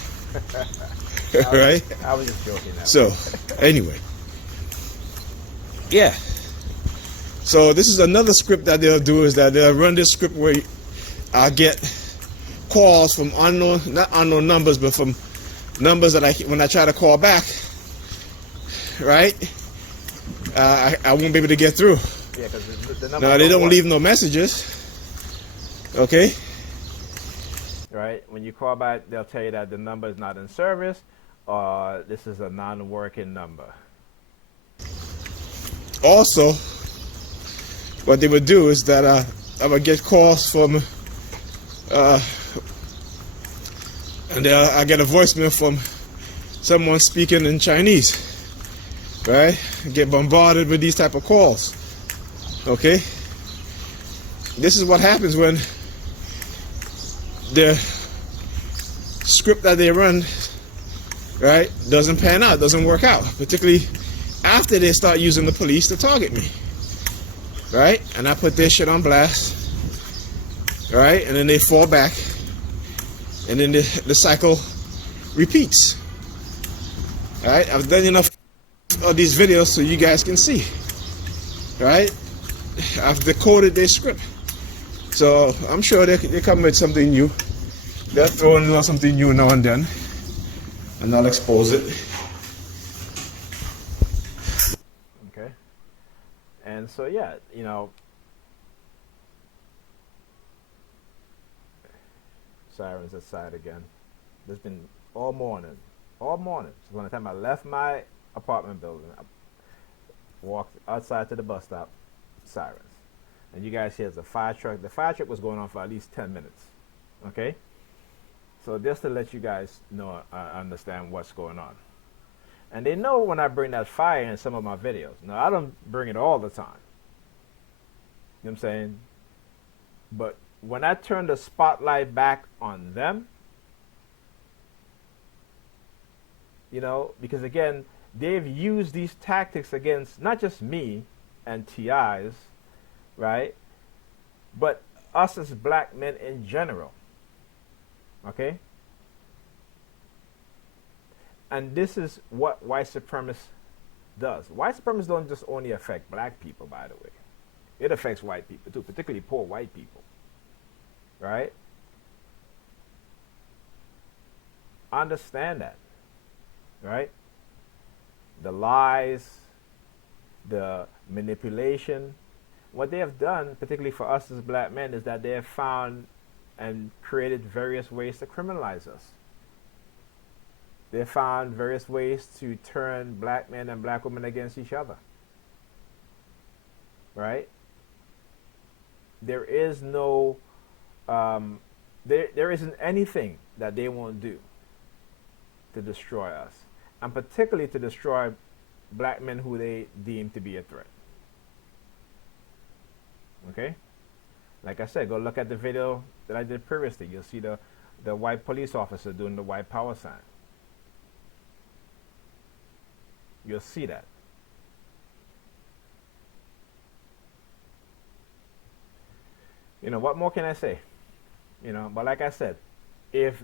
Right? I was just joking. So, anyway, yeah. So this is another script that they'll do, is that they'll run this script where I get calls from not unknown numbers, but from numbers that when I try to call back, right? I won't be able to get through. Yeah, because the number. Now they don't leave no messages. Okay. Right. When you call back, they'll tell you that the number is not in service, or this is a non-working number. Also, what they would do is that I would get calls from, and I get a voicemail from someone speaking in Chinese, right? I get bombarded with these type of calls. Okay. This is what happens when the script that they run, right, doesn't pan out, doesn't work out, particularly after they start using the police to target me, right? And I put their shit on blast, right? And then they fall back, and then the cycle repeats. All right, I've done enough of these videos so you guys can see, right? I've decoded their script. So I'm sure they come with something new. They're throwing in something new now and then, and I'll expose it. Okay. And so yeah, you know, sirens aside again. There's been all morning. So by the time I left my apartment building, I walked outside to the bus stop, sirens. And you guys hear the fire truck. The fire truck was going on for at least 10 minutes. Okay? So just to let you guys know, understand what's going on. And they know when I bring that fire in some of my videos. Now, I don't bring it all the time. You know what I'm saying? But when I turn the spotlight back on them, you know, because again, they've used these tactics against not just me and TIs, right? But us as black men in general. Okay? And this is what white supremacists does. White supremacists don't just only affect black people, by the way. It affects white people too, particularly poor white people. Right? Understand that. Right? The lies, the manipulation. What they have done, particularly for us as black men, is that they have found and created various ways to criminalize us. They found various ways to turn black men and black women against each other. Right? There is no, there isn't anything that they won't do to destroy us. And particularly to destroy black men who they deem to be a threat. Okay? Like I said, go look at the video that I did previously. You'll see the white police officer doing the white power sign. You'll see that. You know, what more can I say? You know, but like I said, if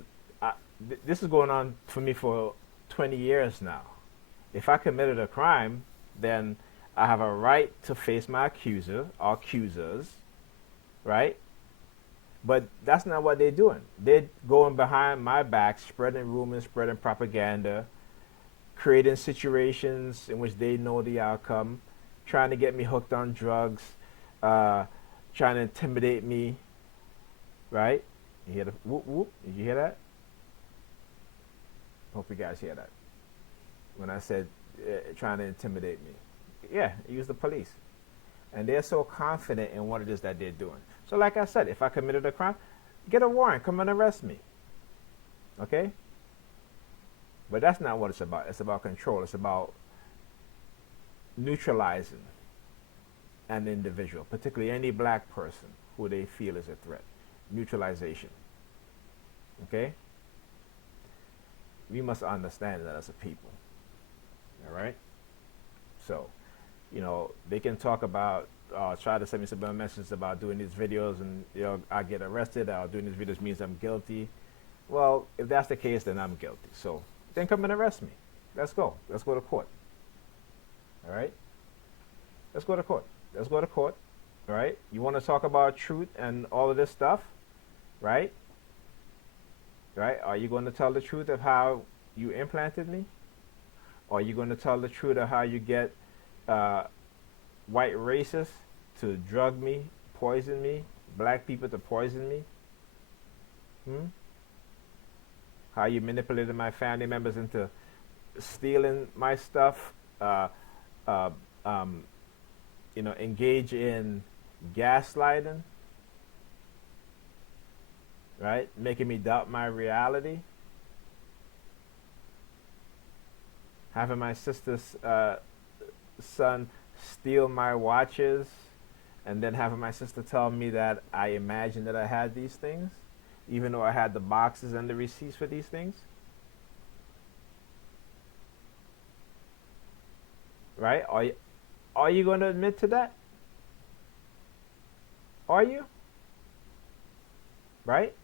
this is going on for me for 20 years now. If I committed a crime, then I have a right to face my accuser or accusers, right? But that's not what they're doing. They're going behind my back, spreading rumors, spreading propaganda, creating situations in which they know the outcome, trying to get me hooked on drugs, trying to intimidate me, right? You hear the whoop whoop? Did you hear that? Hope you guys hear that. When I said trying to intimidate me. Yeah, use the police. And they're so confident in what it is that they're doing. So like I said, if I committed a crime, get a warrant, come and arrest me. Okay? But that's not what it's about. It's about control. It's about neutralizing an individual, particularly any black person who they feel is a threat. Neutralization. Okay? We must understand that as a people. All right? So, you know, they can talk about, try to send me subliminal messages about doing these videos, and you know, I get arrested. Doing these videos means I'm guilty. Well, if that's the case, then I'm guilty. So then come and arrest me. Let's go. Let's go to court. All right. Let's go to court. Let's go to court. All right. You want to talk about truth and all of this stuff, right? Right? Are you going to tell the truth of how you implanted me? Or are you going to tell the truth of how you get white racists to drug me, poison me, black people to poison me? How you manipulated my family members into stealing my stuff, you know, engage in gaslighting, right? Making me doubt my reality. Having my sister's son steal my watches, and then having my sister tell me that I imagined that I had these things, even though I had the boxes and the receipts for these things. Right? Are you going to admit to that? Are you? Right?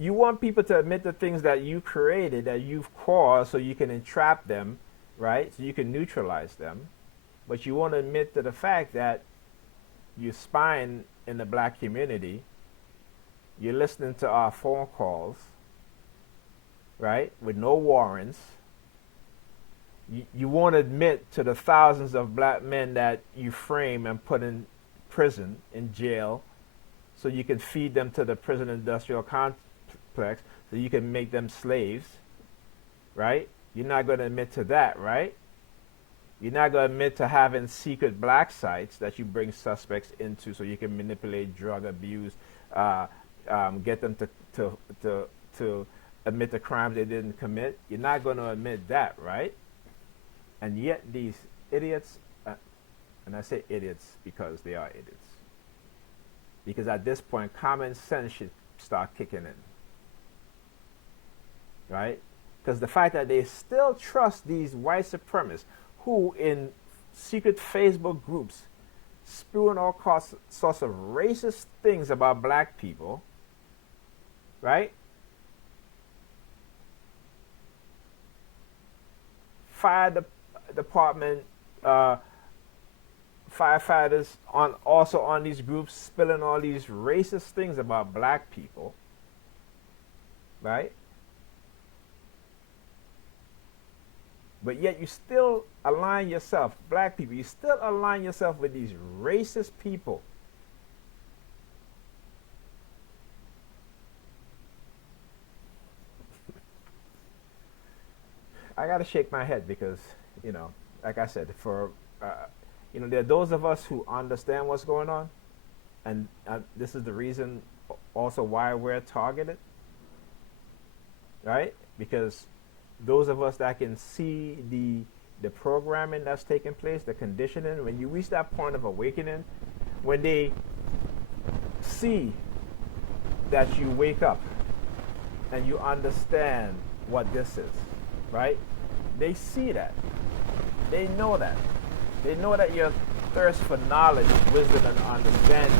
You want people to admit the things that you created, that you've caused, so you can entrap them, right? So you can neutralize them. But you won't admit to the fact that you're spying in the black community. You're listening to our phone calls, right? With no warrants. You won't admit to the thousands of black men that you frame and put in prison, in jail, so you can feed them to the prison industrial complex, so you can make them slaves, right? You're not going to admit to that, right? You're not going to admit to having secret black sites that you bring suspects into so you can manipulate, drug abuse, get them to admit the crimes they didn't commit. You're not going to admit that, right? And yet these idiots, and I say idiots because they are idiots, because at this point common sense should start kicking in, right? Because the fact that they still trust these white supremacists who in secret Facebook groups spewing all sorts of racist things about black people, right? Fire department firefighters also on these groups spilling all these racist things about black people, right? But yet you still align yourself, black people, you still align yourself with these racist people. I gotta shake my head because, you know, like I said, you know, there are those of us who understand what's going on, and this is the reason also why we're targeted, right? Because those of us that can see the programming that's taking place, the conditioning, when you reach that point of awakening, when they see that you wake up and you understand what this is, right? They see that. They know that. They know that your thirst for knowledge, wisdom, and understanding.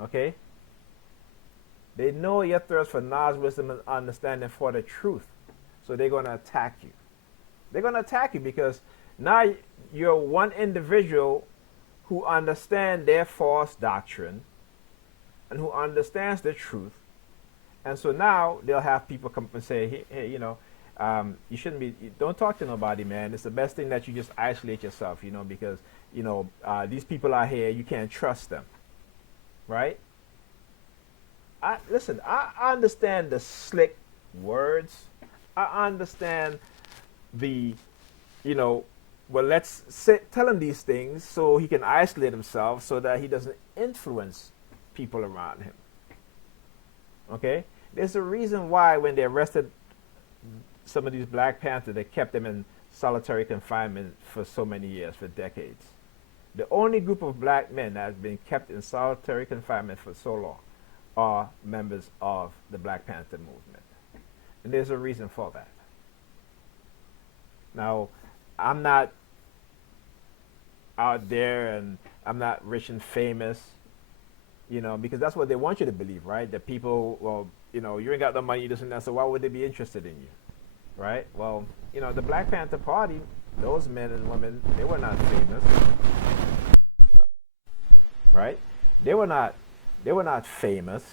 Okay? They know your thirst for knowledge, wisdom, and understanding for the truth. So they're going to attack you. They're going to attack you because now you're one individual who understands their false doctrine and who understands the truth. And so now they'll have people come up and say, hey, you know, you shouldn't be, don't talk to nobody, man. It's the best thing that you just isolate yourself, you know, because, you know, these people out here, you can't trust them, right? Listen, I understand the slick words. I understand the, you know, well, tell him these things so he can isolate himself so that he doesn't influence people around him. Okay? There's a reason why when they arrested some of these Black Panthers, they kept them in solitary confinement for so many years, for decades. The only group of black men that has been kept in solitary confinement for so long are members of the Black Panther movement. And there's a reason for that. Now, I'm not out there and I'm not rich and famous, you know, because that's what they want you to believe, right? That people, well, you know, you ain't got no money, this and that, so why would they be interested in you, right? Well, you know, the Black Panther Party, those men and women, they were not famous, right? They were not famous,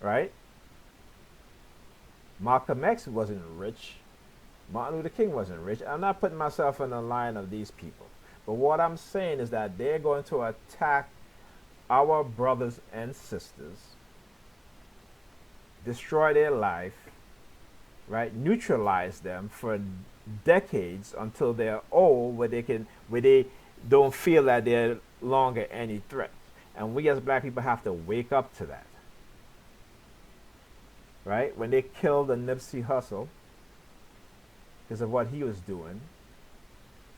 right? Malcolm X wasn't rich. Martin Luther King wasn't rich. I'm not putting myself in the line of these people. But what I'm saying is that they're going to attack our brothers and sisters, destroy their life, right? Neutralize them for decades until they're old, where they don't feel that they're longer any threat. And we as black people have to wake up to that. Right? When they killed the Nipsey Hussle because of what he was doing,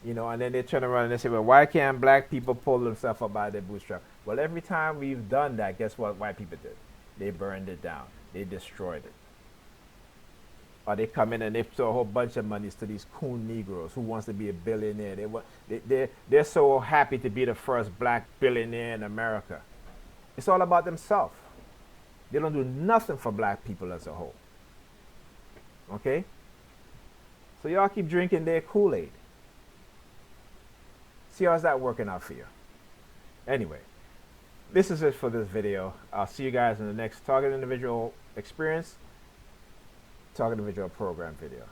you know, and then they turn around and they say, well, why can't black people pull themselves up by their bootstrap? Well, every time we've done that, guess what white people did? They burned it down. They destroyed it. Or they come in and they throw a whole bunch of monies to these coon Negroes who wants to be a billionaire. They're so happy to be the first black billionaire in America. It's all about themselves. They don't do nothing for black people as a whole. Okay? So y'all keep drinking their Kool-Aid. See how's that working out for you? Anyway, this is it for this video. I'll see you guys in the next Target Individual Experience, Target Individual Program video.